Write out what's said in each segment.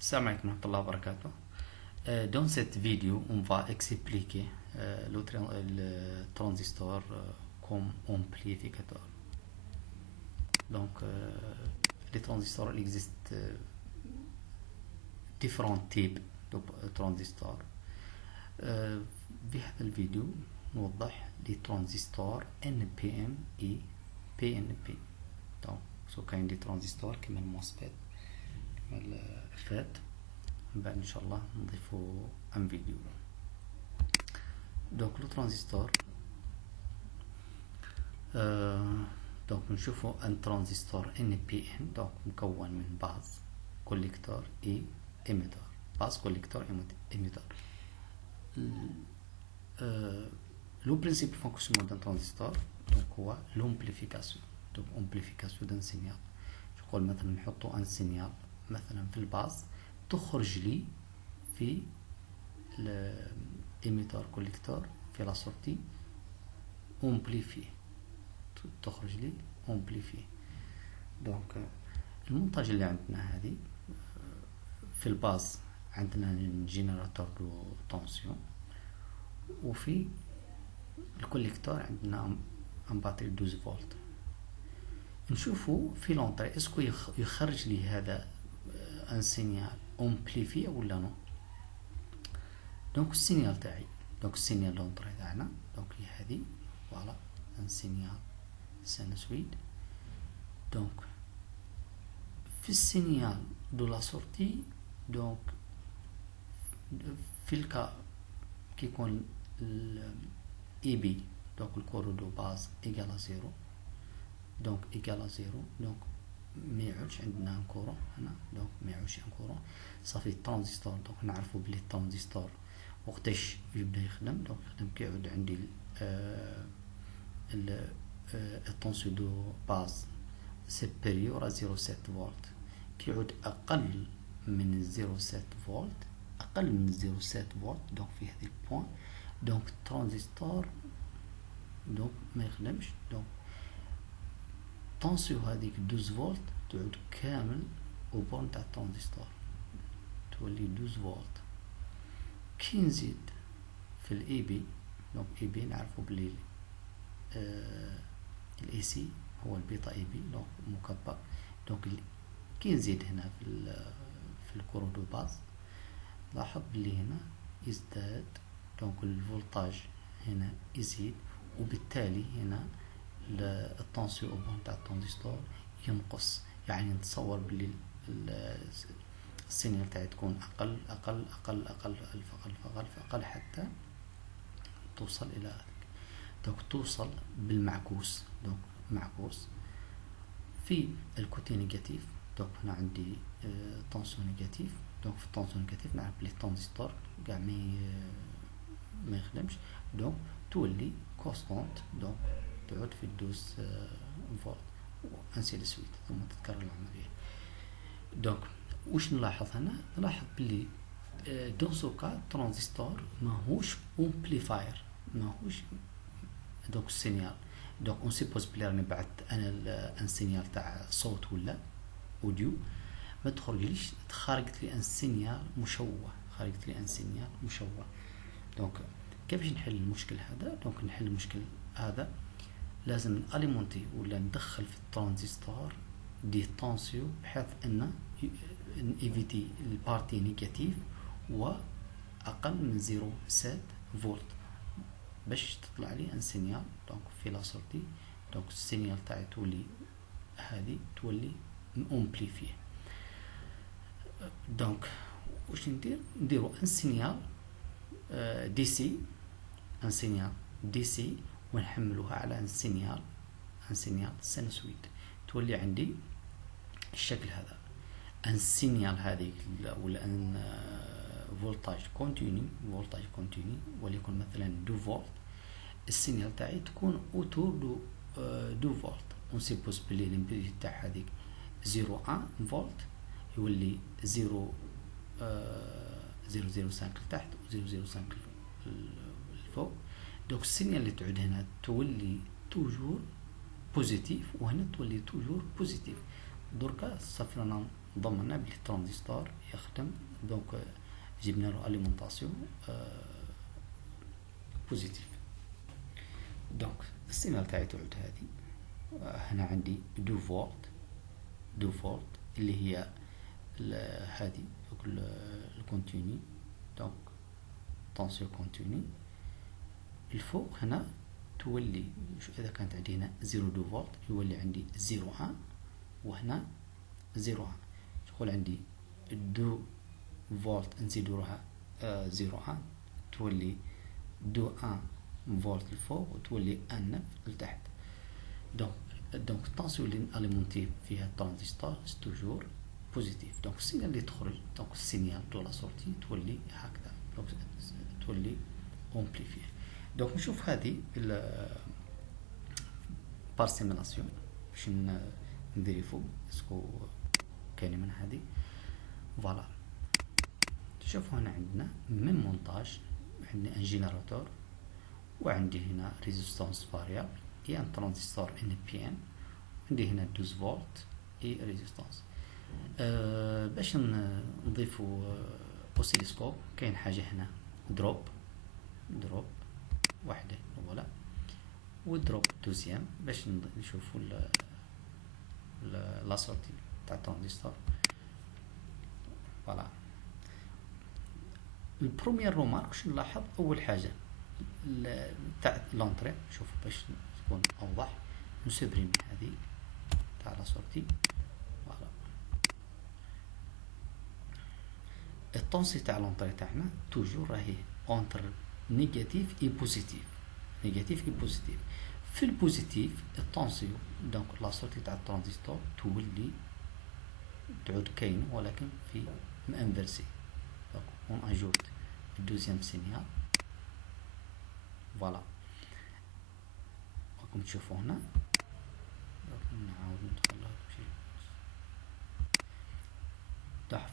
Salam alaikum wa rahmatullahi wa barakatuh. Dans cette vidéo, on va expliquer le transistor comme amplificateur. Donc, les transistors, il existe différents types de transistors. في هذا الفيديو نوضح لي ترانزستور NPN et PNP. donc سو كاين دي ترانزستور كيما الموسفيت كيما الفات، من بعد ان شاء الله نضيفو ان فيديو. دونك لو ترانزستور دونك نشوفو ان ترانزستور NPN دونك مكون من باز كوليكتور اي ايميتور. باز كوليكتور ايميتور. لو برينسيپ فونكسيونمون دان ترانزستور دونك هو لومبليفيكاسيون. دونك امبليفيكاسيون دان سينيال. نقول مثلا نحطو ان سينيال مثلا في الباز، تخرج لي في الايميتور كوليكتور في لا سورتي امبليفي، تخرج لي امبليفي. دونك المونتاج اللي عندنا هذه في الباز عندنا جينيراتور دو طونسيون، وفي الكوليكتور عندنا ان باتري 12 فولت. نشوفوا في لونطري اسكو يخرج لي هذا ان سينيال امبليفي ولا نو. دونك السينيال تاعي، دونك السينيال لونطري تاعنا دونك هي هذه، فوالا ان سينيال سينوسويد. دونك في السينيال دو لا سورتي، دونك في الكا كيكون اي بي دونك الكورو دو باز ايكالا زيرو، دونك ايكالا زيرو، دونك ما يعودش عندنا ان كورون هنا، دونك ما يعودش ان كورون صافي الترانزستور. دونك نعرفو بلي الترانزستور وقتاش يبدا يخدم. دونك يخدم كي يعود عندي الطونسيون دو باز سيبيريور ا 0.7 فولت. كي يعود اقل من 0.7 فولت، اقل من 0.7 فولت، دونك في هذه البوان دونك الترانزستور دونك ما يخدمش. دونك طونسيون هذيك 12 فولت تعود كامل او بون تاع الترانزستور، تولي 12 فولت. كي نزيد في الاي بي، دونك اي بي نعرفو بلي الاي سي هو البيتا اي بي دونك مكبر. دونك كي نزيد هنا في الكورو دو باز، لاحظ بلي هنا يزداد، دونك الفولتاج هنا يزيد، وبالتالي هنا الطونسيون او بون تاع الترانزستور ينقص. يعني نتصور بلي السينيال تاعي تكون اقل اقل اقل اقل اقل اقل اقل حتى توصل الى هذاك. دونك توصل بالمعكوس، دونك معكوس في الكوتي نيجاتيف. دونك هنا عندي طونسيون نيجاتيف، دونك في الطونسيون نيجاتيف نعرف بلي الترانزستور كاع ما يخدمش، دونك تولي كونستانت، دونك تعود في 12 فولت وانسي دو سويت، ثم تتكرر العمليه. دونك واش نلاحظ هنا؟ نلاحظ بلي دون سوكا ترانزستور ماهوش امبليفاير، ماهوش دونك السينيال. دونك اون سيبوز بلي راني بعثت انا ان سينيال تاع صوت ولا اوديو، ما تخرجليش، خارجت لي ان سينيال مشوه، خارجت لي ان سينيال مشوه. دونك كيفاش نحل المشكل هذا؟ دونك نحل المشكل هذا لازم ناليمونتي ولا ندخل في الترانزستور دي طونسيون بحيث ان نيفيتي البارتي نيجاتيف واقل من 0.7 فولت باش تطلع لي ان سينيال. دونك في لا سورتي دونك السينيال تاعي تولي هذه تولي امبليفيه. دونك واش نديرو ان سينيال دي سي، ان سينيال دي سي، ونحملوها على ان سينيال سينوسويد، تولي عندي الشكل هذا. ان سينيال هذيك ولا ان فولتاج كونتيني، فولتاج كونتيني وليكن مثلا 2 فولت، السينيال تاعي تكون اوتور دو 2 فولت. اون سيبوز بلي الامبيدنس تاع هذيك 0.1 فولت، يولي 0.005 لتحت و 0.005 الفوق. دونك السينيال اللي تعود هنا تولي توجور بوزيتيف، وهنا تولي توجور بوزيتيف. دركا صافي ضمننا بلي الترانزستور يخدم. دونك جبنا له اليمونطاسيون بوزيتيف. دونك السينال تاعي تعود هذه. هنا عندي 2 فولت، 2 فولت اللي هي هذه الكونتيني. دونك طونسيون كونتيني. الفوق هنا تولي اذا كانت عندي هنا 0.2 فولت يولي عندي 0.1، وهنا 0.1 تقول عندي 2 فولت نزيدوها 0.1 تولي 2.1 فولت الفوق وتولي 1 لتحت. دونك الطونسيون اللي اليمونتي فيها الترانزستور توجور بوزيتيف. دونك السينيال اللي تخرج، دونك السينيال دو لا سورتي تولي هكذا، دونك تولي امبليفي. دونك نشوف هذه بار سيميلاسيون باش نفيريفو اسكو كاين من هذه. فوالا شوفوا هنا عندنا من مونتاج، عندنا ان جينيراتور وعندي هنا ريزيستانس فاريابل هي ان ترانزستور ان بي ان، عندي هنا 12 فولت اي ريزيستانس. باش نضيفوا اوسيلوسكوب كاين حاجه هنا دروب واحده الاولى ودروب دوزيام باش نشوفوا لا سورتي تاع الترانزستور. فوالا البروميير رومارك واش نلاحظ، اول حاجه تاع لونطري، شوفوا باش تكون اوضح نسبريمي هذه تاع لا سورتي. فوالا الطونسي تاع لونطري تاعنا توجور راهي اونتر نيجاتيف اي بوزيتيف، نيجاتيف اي بوزيتيف. في البوزيتيف الطونسيون دونك لا سورتي تاع الترانزستور تولي تعود كاين ولكن في انفرسي. دونك اون اجوت الدوزيام سينيال. فوالا راكم تشوفوا هنا، نعاود ندخل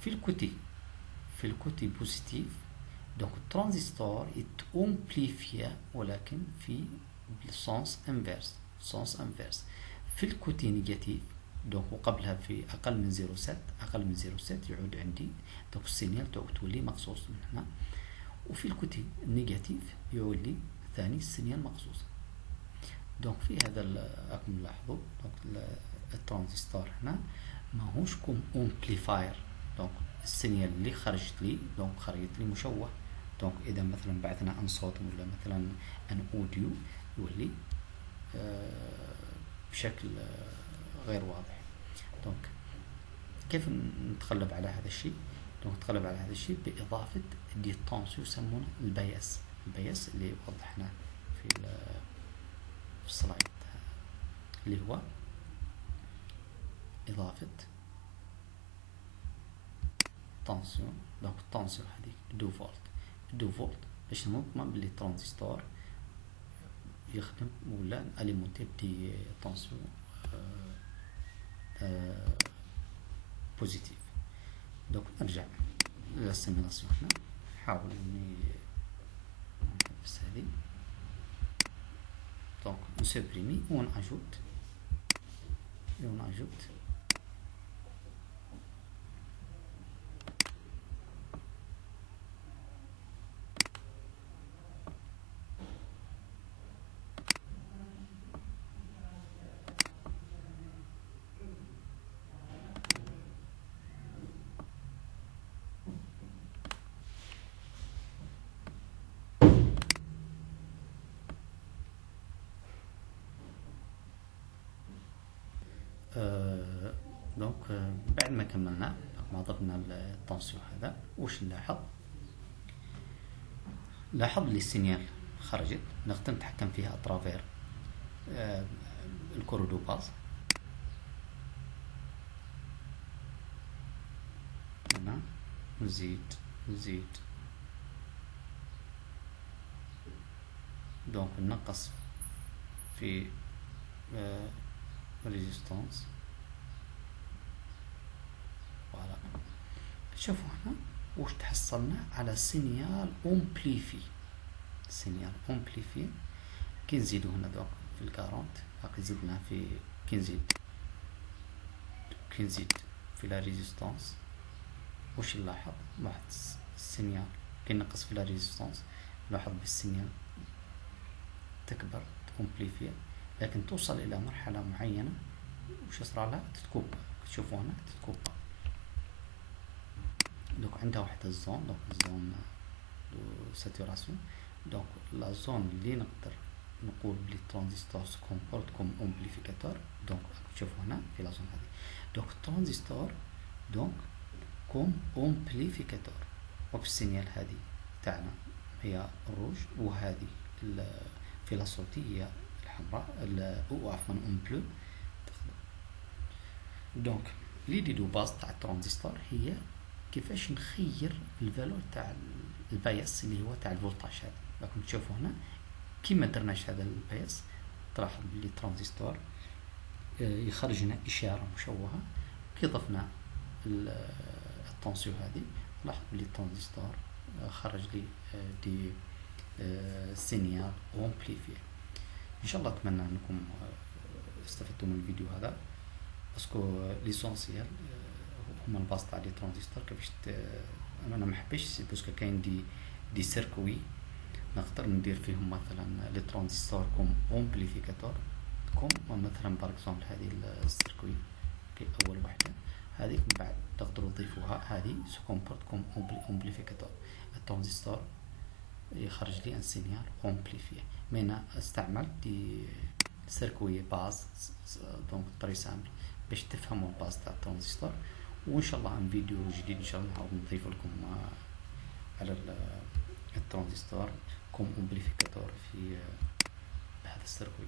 في الكوتي بوزيتيف. دونك الترانزستور يتأمبليفيا ولكن في السونس انفيرس، سونس انفيرس. في الكوتي نيجاتيف دونك وقبلها في اقل من 0.7 يعود عندي دونك السينيال تولي مقصوص من هنا. وفي الكوتي نيجاتيف يولي ثاني السينيال مقصوص. دونك في هذا راكم نلاحظوا دونك الترانزستور هنا ماهوش كوم امبليفاير. دونك السينيال اللي خرجت لي دونك خرجت لي مشوه. دونك اذا مثلا بعثنا ان صوت ولا مثلا ان اوديو يولي بشكل غير واضح. دونك كيف نتغلب على هذا الشيء؟ دونك نتغلب على هذا الشيء باضافه دي طونسيون يسمونه البياس اللي وضحناه في السلايد اللي هو اضافه طونسيون. دونك الطونسيون هذيك 2 فولت باش نضمن بلي الترانزستور يخدم ولا اليمونتي بدي طونسيون بوزيتيف. دونك نرجع للسيميلاسيون هنا، نحاول اني نحبس هذه. دونك نسوبريمي ون اجوت دونك بعد ما كملنا ما ضفنا الطونسيون هذا واش نلاحظ لي السينيال خرجت نقدر نتحكم فيها اترافير الكورو باز. هنا نزيد دونك نقص في ريزيستانس. فوالا شوفوا هنا واش تحصلنا على سينيال امبليفي. كي نزيدو هنا دوك في الكارونت هاك زدنا في كي كي نزيد في لا ريزيستانس واش نلاحظ؟ نلاحظ السينيال كي نقص في لا ريزيستانس نلاحظ بالسينيال تكبر تكومبليفي، لكن توصل الى مرحله معينه وش يصرى لها؟ تتكوبا. تشوفوا هنا تتكوبا. دونك عندها واحد الزون، دونك الزون دو ساتوراسيون. دونك لا زون اللي نقدر نقول بلي الترانزستور سو كومبورت كوم امبليفيكاتور. دونك تشوفوا هنا في لا زون هذه. دونك الترانزستور دونك كوم امبليفيكاتور. دونك السينيال هذه تاعنا هي الروج، وهذه في لا صوتي هي الحمراء او عفوا اون بلو. دونك ليدي دو باز تاع الترانزستور هي كيفاش نخير الفالور تاع البايس اللي هو تاع الفولتاج هذا. راكم تشوفوا هنا كي ما درناش هذا البايس تلاحظ بلي الترانزستور يخرج لنا اشاره مشوهه. كي ضفنا الطونسيون هذه لاحظ بلي الترانزستور خرج لي دي سينيال امبليفي. ان شاء الله اتمنى انكم استفدتوا من الفيديو هذا، باسكو ليسونسيال هما الباز تاع لي ترانزستور. كيفاش انا ما حبيتش باسكو كاين دي سيركوي نقدر ندير فيهم مثلا لي ترانزستور كوم امبليفيكاتور، كوم مثلا بار اكزومبل هذه السيركوي كي اول وحده هذيك من بعد تقدروا تضيفوها. هذه سو كومبورت كوم امبليفيكاتور. الترانزستور يخرج لي ان سينيال امبليفي. مي انا استعملت دي سيركوي باز دونك طري سامبل باش تفهموا الباز تاع الترانزستور. وان شاء الله عن فيديو جديد ان شاء الله نعاود نضيف لكم على الترانزستور كوم امبليفيكاتور في هذا السيركوي.